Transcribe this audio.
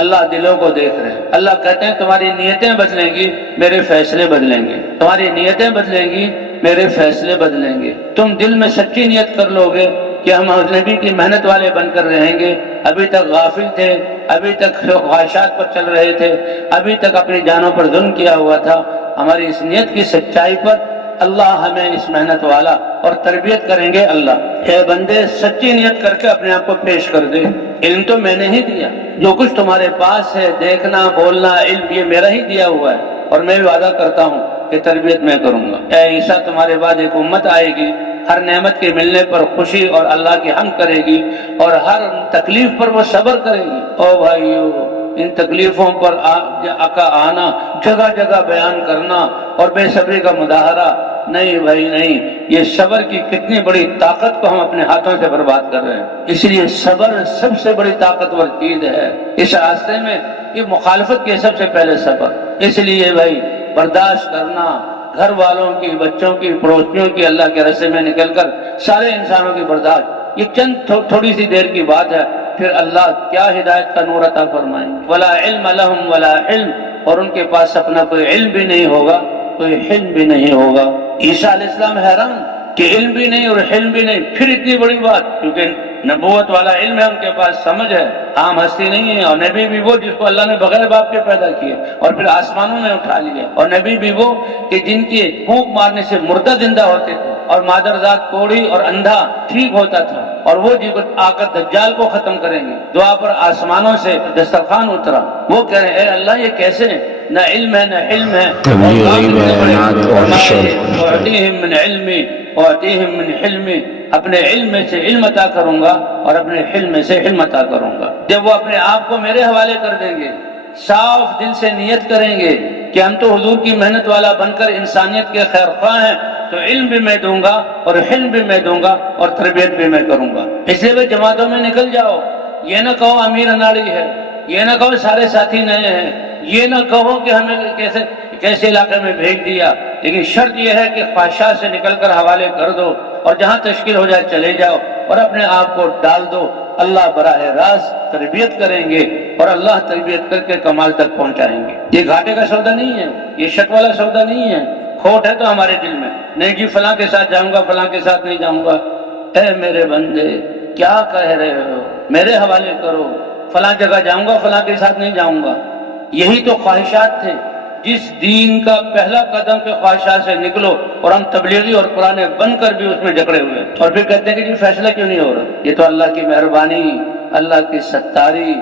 اللہ دلوں کو دیکھ رہے ہیں۔ اللہ کہتے ہیں تمہاری نیتیں بدلیں گی، میرے فیصلے بدلیں گے۔ تمہاری نیتیں بدلیں گی، میرے فیصلے بدلیں گے۔ تم دل میں سچی نیت کر لو گے کہ ہم نبی کی محنت والے بن کر رہیں گے، ابھی تک غافل تھے، ابھی تک خواہشات پر چل رہے تھے، ابھی تک اپنی جانوں پر ظلم کیا ہوا تھا، ہماری اس نیت کی سچائی پر اللہ ہمیں اس محنت والا اور تربیت کریں گے۔ اللہ اے بندے سچی نیت کر کے اپنے آپ کو پیش کر دے، علم تو میں نے ہی دیا، جو کچھ تمہارے پاس ہے دیکھنا بولنا علم یہ میرا ہی دیا ہوا ہے، اور میں بھی وعدہ کرتا ہوں کہ تربیت میں کروں گا۔ اے عیسیٰ تمہارے بعد ایک امت آئے گی، ہر نعمت کے ملنے پر خوشی اور اللہ کی حمد کرے گی، اور ہر تکلیف پر وہ صبر کرے گی۔ او بھائیو، ان تکلیفوں پر کا آنا، جگہ جگہ بیان کرنا اور بے صبری کا مظاہرہ، نہیں بھائی نہیں، یہ صبر کی کتنی بڑی طاقت کو ہم اپنے ہاتھوں سے برباد کر رہے ہیں۔ اس لیے صبر سب سے بڑی طاقتور چیز ہے اس راستے میں، یہ مخالفت کے سب سے پہلے صبر۔ اس لیے بھائی برداشت کرنا، گھر والوں کی، بچوں کی، پڑوسیوں کی، اللہ کے راستے میں نکل کر سارے انسانوں کی برداشت، یہ چند تھوڑی سی دیر کی بات ہے، پھر اللہ کیا ہدایت کا نور عطا فرمائیں گے۔ ولا علم لہم ولا علم، اور ان کے پاس اپنا کوئی علم بھی نہیں ہوگا، کوئی حلم بھی نہیں ہوگا۔ عیسیٰ علیہ السلام حیران کہ علم بھی نہیں اور حلم بھی نہیں، پھر اتنی بڑی بات، کیونکہ نبوت والا علم ہے، ان کے پاس سمجھ ہے، عام ہستی نہیں ہے، اور نبی بھی وہ جس کو اللہ نے بغیر باپ کے پیدا کیا اور پھر آسمانوں میں اٹھا لیا، اور نبی بھی وہ کہ جن کے پھونک مارنے سے مردہ زندہ ہوتے تھے، اور مادرزاد کوڑی اور اندھا ٹھیک ہوتا تھا، اور وہ جی آ کر دجال کو ختم کریں گے۔ دعا پر آسمانوں سے دسترخوان اترا، وہ کہہ رہے ہیں اے اللہ یہ کیسے ہیں؟ نہ علم ہے نہ علم ہے، وَأَعْطِيهِم مِّنْ عِلْمِي وَأَعْطِيهِم مِّنْ حِلْمِي، اپنے علم میں سے علم عطا کروں گا اور اپنے حلم میں سے حلم عطا کروں گا۔ جب وہ اپنے آپ کو میرے حوالے کر دیں گے، صاف دل سے نیت کریں گے کہ ہم تو حضور کی محنت والا بن کر انسانیت کے خیر خواہ ہیں، تو علم بھی میں دوں گا اور حلم بھی میں دوں گا اور تربیت بھی میں کروں گا۔ اس لیے وہ جماعتوں میں نکل جاؤ، یہ نہ کہو امیر اناڑی ہے، یہ نہ کہو سارے ساتھی نئے ہیں، یہ نہ کہو کہ ہمیں کیسے علاقے میں بھیج دیا، لیکن شرط یہ ہے کہ خواہشات سے نکل کر حوالے کر دو، اور جہاں تشکیل ہو جائے چلے جاؤ، اور اپنے آپ کو ڈال دو۔ اللہ براہ راست تربیت کریں گے، اور اللہ تربیت کر کے کمال تک پہنچائیں گے۔ یہ گھاٹے کا سودا نہیں ہے، یہ شک والا سودا نہیں ہے۔ کھوٹ ہے تو ہمارے دل میں نہیں جی فلاں کے ساتھ جاؤں گا، فلاں کے ساتھ نہیں جاؤں گا۔ اے میرے بندے کیا کہہ رہے ہو؟ میرے حوالے کرو، فلاں جگہ جاؤں گا، فلاں کے ساتھ نہیں جاؤں گا۔ یہی تو خواہشات تھے۔ جس دین کا پہلا قدم کے خواہشات سے نکلو، اور ہم تبلیغی اور پرانے بن کر بھی اس میں جکڑے ہوئے، اور پھر کہتے ہیں کہ جی فیصلہ کیوں نہیں ہو رہا؟ یہ تو اللہ کی مہربانی، اللہ کی ستاری